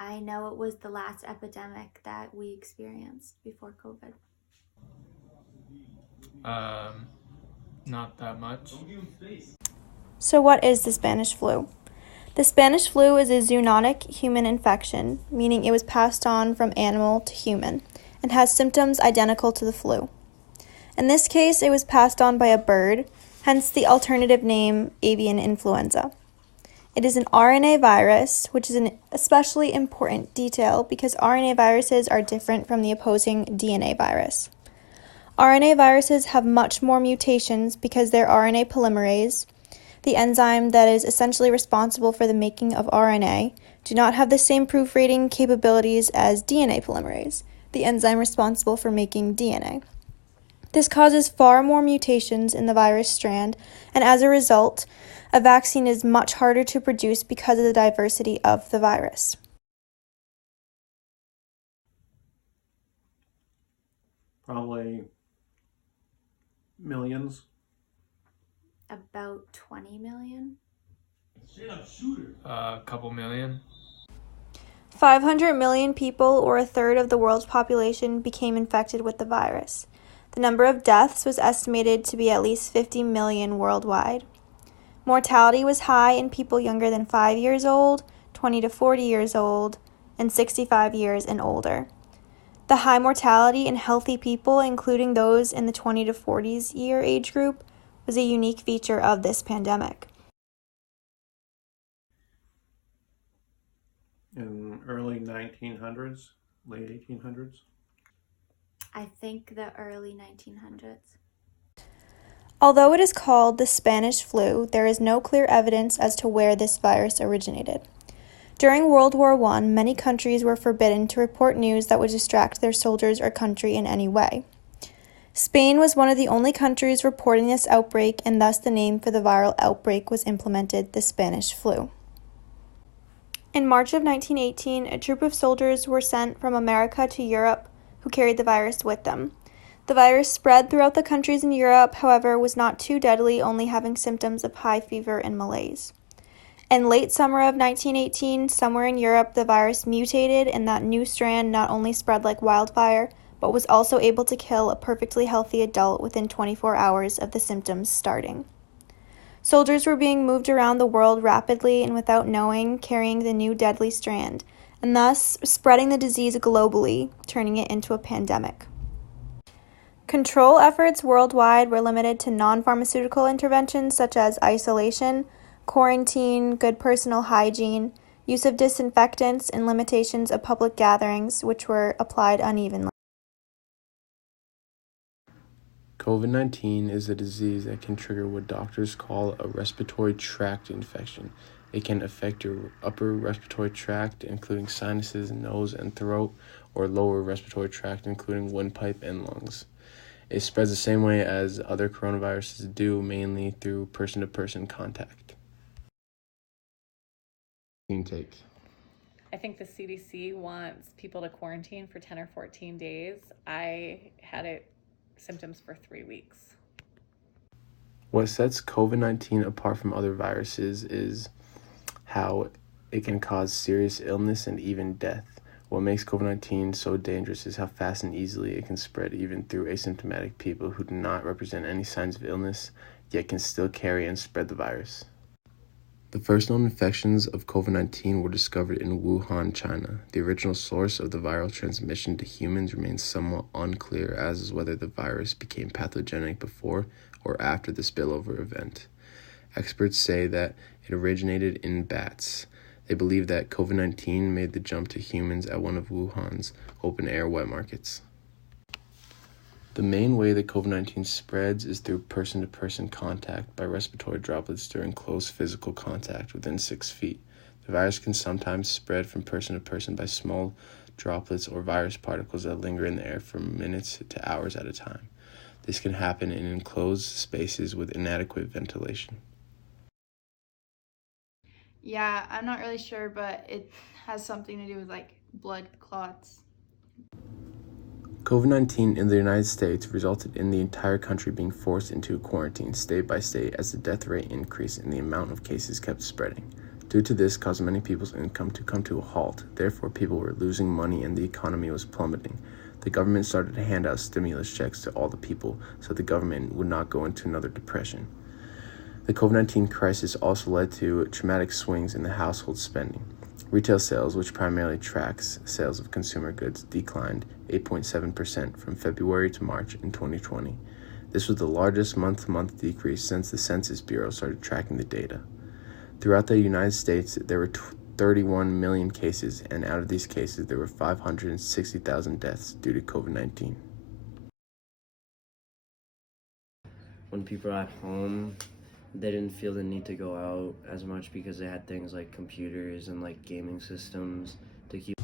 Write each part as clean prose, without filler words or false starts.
I know it was the last epidemic that we experienced before COVID. Not that much. So what is the Spanish flu? The Spanish flu is a zoonotic human infection, meaning it was passed on from animal to human, and has symptoms identical to the flu. In this case, it was passed on by a bird, hence the alternative name avian influenza. It is an RNA virus, which is an especially important detail because RNA viruses are different from the opposing DNA virus. RNA viruses have much more mutations because their RNA polymerase, the enzyme that is essentially responsible for the making of RNA, do not have the same proofreading capabilities as DNA polymerase, the enzyme responsible for making DNA. This causes far more mutations in the virus strand, and as a result, a vaccine is much harder to produce because of the diversity of the virus. Probably millions. About 20 million? A couple million. 500 million people, or a third of the world's population, became infected with the virus. The number of deaths was estimated to be at least 50 million worldwide. Mortality was high in people younger than 5 years old, 20 to 40 years old, and 65 years and older. The high mortality in healthy people, including those in the 20 to 40s year age group, was a unique feature of this pandemic. In early 1900s, late 1800s. I think the early 1900s. Although it is called the Spanish flu, there is no clear evidence as to where this virus originated. During World War I, many countries were forbidden to report news that would distract their soldiers or country in any way. Spain was one of the only countries reporting this outbreak, and thus the name for the viral outbreak was implemented, the Spanish flu. In March of 1918, a troop of soldiers were sent from America to Europe who carried the virus with them. The virus spread throughout the countries in Europe, however, was not too deadly, only having symptoms of high fever and malaise. In late summer of 1918, somewhere in Europe, the virus mutated, and that new strand not only spread like wildfire, but was also able to kill a perfectly healthy adult within 24 hours of the symptoms starting. Soldiers were being moved around the world rapidly and without knowing, carrying the new deadly strand, and thus spreading the disease globally, turning it into a pandemic. Control efforts worldwide were limited to non-pharmaceutical interventions such as isolation, quarantine, good personal hygiene, use of disinfectants, and limitations of public gatherings, which were applied unevenly. COVID-19 is a disease that can trigger what doctors call a respiratory tract infection. It can affect your upper respiratory tract, including sinuses, nose, and throat, or lower respiratory tract, including windpipe and lungs. It spreads the same way as other coronaviruses do, mainly through person-to-person contact. Intake. I think the CDC wants people to quarantine for 10 or 14 days. I had symptoms for 3 weeks. What sets COVID-19 apart from other viruses is how it can cause serious illness and even death. What makes COVID-19 so dangerous is how fast and easily it can spread even through asymptomatic people who do not represent any signs of illness, yet can still carry and spread the virus. The first known infections of COVID-19 were discovered in Wuhan, China. The original source of the viral transmission to humans remains somewhat unclear, as is whether the virus became pathogenic before or after the spillover event. Experts say that it originated in bats. They believe that COVID-19 made the jump to humans at one of Wuhan's open-air wet markets. The main way that COVID-19 spreads is through person-to-person contact by respiratory droplets during close physical contact within 6 feet. The virus can sometimes spread from person to person by small droplets or virus particles that linger in the air for minutes to hours at a time. This can happen in enclosed spaces with inadequate ventilation. Yeah, I'm not really sure, but it has something to do with like blood clots. COVID-19 in the United States resulted in the entire country being forced into quarantine state by state as the death rate increased and the amount of cases kept spreading. Due to this, caused many people's income to come to a halt. Therefore, people were losing money and the economy was plummeting. The government started to hand out stimulus checks to all the people so the government would not go into another depression. The COVID-19 crisis also led to dramatic swings in the household spending. Retail sales, which primarily tracks sales of consumer goods, declined 8.7% from February to March in 2020. This was the largest month-to-month decrease since the Census Bureau started tracking the data. Throughout the United States, there were 31 million cases, and out of these cases, there were 560,000 deaths due to COVID-19. When people are at home, they didn't feel the need to go out as much because they had things like computers and like gaming systems to keep.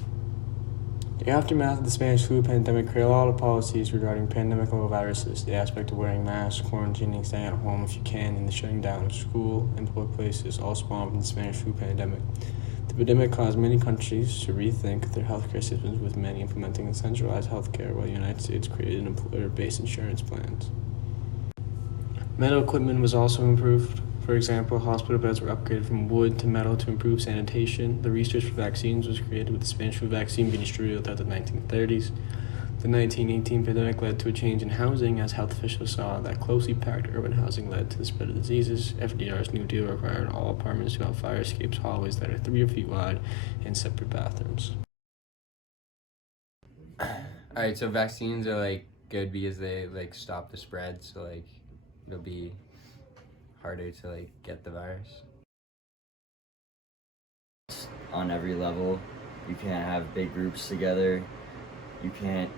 The aftermath of the Spanish flu pandemic created a lot of policies regarding pandemic-level viruses, the aspect of wearing masks, quarantining, staying at home if you can, and the shutting down of school and public places all spawned from the Spanish flu pandemic. The pandemic caused many countries to rethink their healthcare systems, with many implementing centralized healthcare, while the United States created employer-based insurance plans. Medical equipment was also improved. For example, hospital beds were upgraded from wood to metal to improve sanitation. The research for vaccines was created, with the Spanish flu vaccine being distributed throughout the 1930s. The 1918 pandemic led to a change in housing, as health officials saw that closely packed urban housing led to the spread of diseases. FDR's New Deal required all apartments to have fire escapes hallways that are 3 feet wide and separate bathrooms. Alright, so vaccines are like good because they like stop the spread, so like it'll be harder to like get the virus. On every level, you can't have big groups together. You can't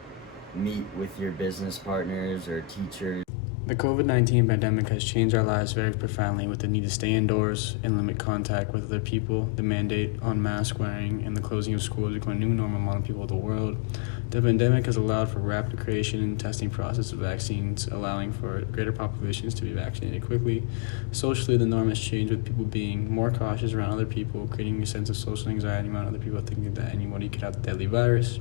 meet with your business partners or teachers. The COVID-19 pandemic has changed our lives very profoundly, with the need to stay indoors and limit contact with other people, the mandate on mask wearing, and the closing of schools becoming a new normal among people of the world. The pandemic has allowed for rapid creation and testing process of vaccines, allowing for greater populations to be vaccinated quickly. Socially, the norm has changed, with people being more cautious around other people, creating a sense of social anxiety among other people, thinking that anybody could have the deadly virus.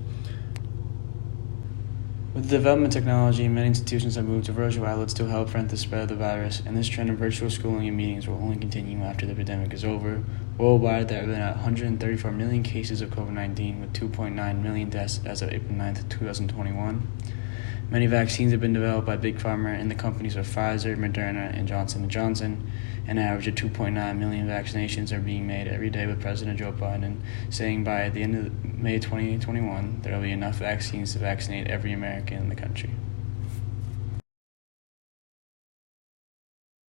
With the development of technology, many institutions have moved to virtual outlets to help prevent the spread of the virus, and this trend of virtual schooling and meetings will only continue after the pandemic is over. Worldwide, there have been 134 million cases of COVID-19, with 2.9 million deaths as of April 9th, 2021. Many vaccines have been developed by Big Pharma, and the companies are Pfizer, Moderna, and Johnson & Johnson. An average of 2.9 million vaccinations are being made every day, with President Joe Biden saying by the end of May 2021 there will be enough vaccines to vaccinate every American in the country.